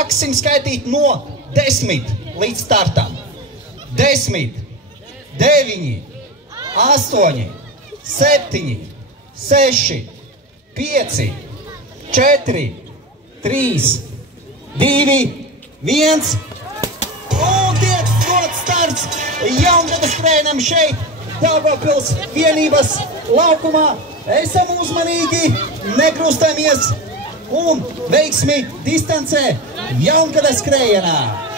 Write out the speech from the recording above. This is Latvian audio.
Sāksim skaitīt no 10 līdz startam. 10, 9, 8, 7, 6, 5, 4, 3, 2, 1. Un tiek dots starts jaungada skrējienam šeit, Daugavpils vienības laukumā. Esam uzmanīgi, nekrūstamies un veiksmi distancē jaungada skrējienā.